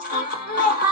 I'll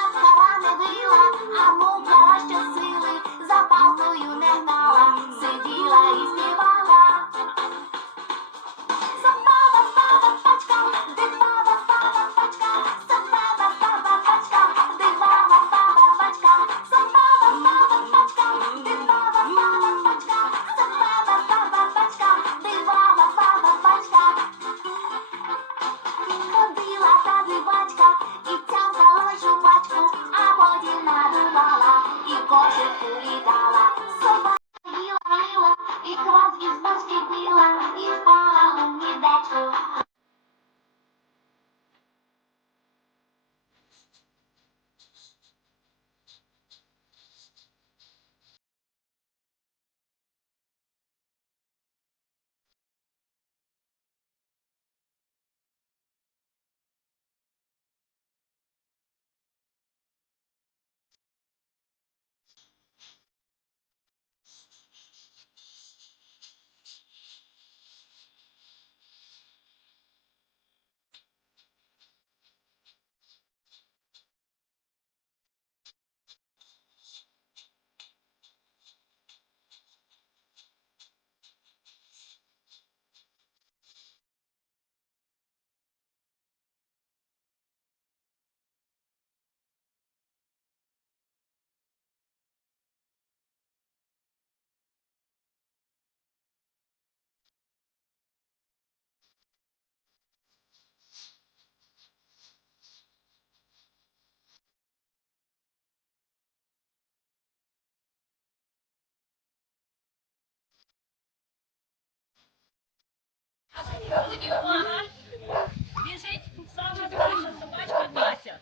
Біжить саме дорожча собачка Мася.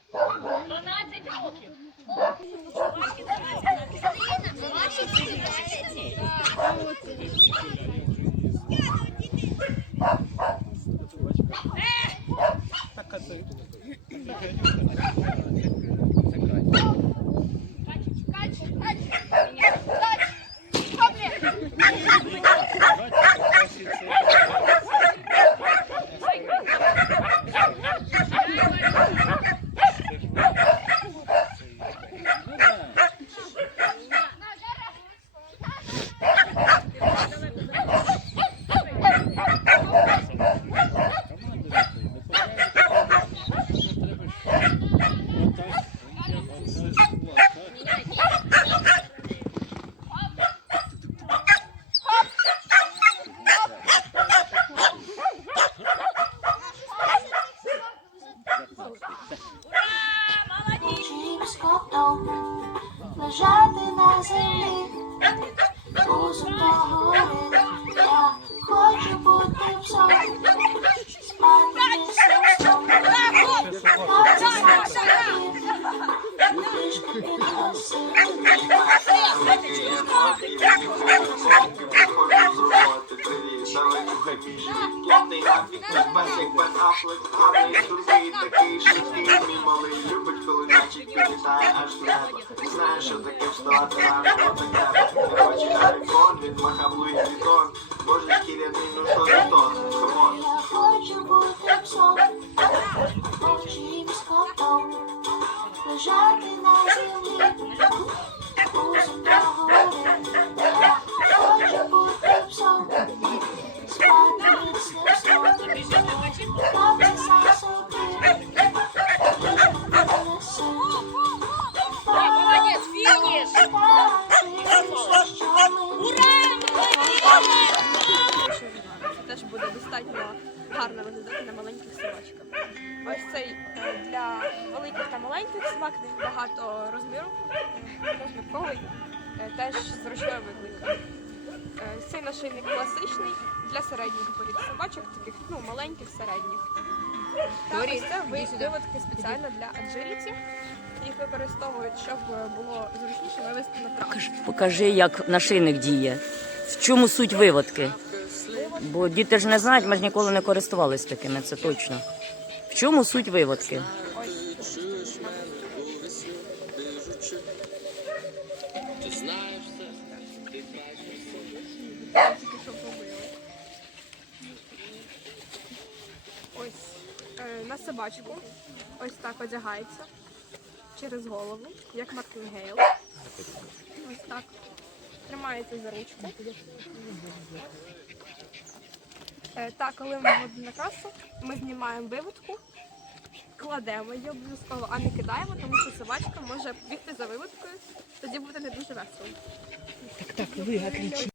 12 років. Собачки 12 Чим землі, Музу погори, я хочу бути псом, спати сном, спати сном, Трішки підносити, П'ятий нафіг, без як гарний дурний, такий швидкий, мій малий любить, коли таке тебе. Не ну що я хочу бути псом, чим з котом я хочу бути псом, спати міцним буде достатньо гарно виглядати на маленьких собачках. Ось цей е, для великих та маленьких собак багато розміру, розмірковий, е, теж з ручною викликою. Е, Цей нашийник класичний для середніх порід собачок, таких ну, маленьких, середніх. Та ось це виводки спеціально для аджиліті. Їх використовують, щоб було зручніше вивести на. Покажи- Покажи, як нашийник діє. В чому суть виводки? Бо діти ж не знають, ми ж ніколи не користувалися такими, це точно. В чому суть виводки? Ось е, на собачку ось так одягається. через голову, як Мартингейл. Ось так. Тримається за ручку. Е, Так, коли ми будемо на касу, ми знімаємо виводку, кладемо її обов'язково, а не кидаємо, тому що собачка може бігти за виводкою, тоді буде не дуже весело. Так, так, ви отлично.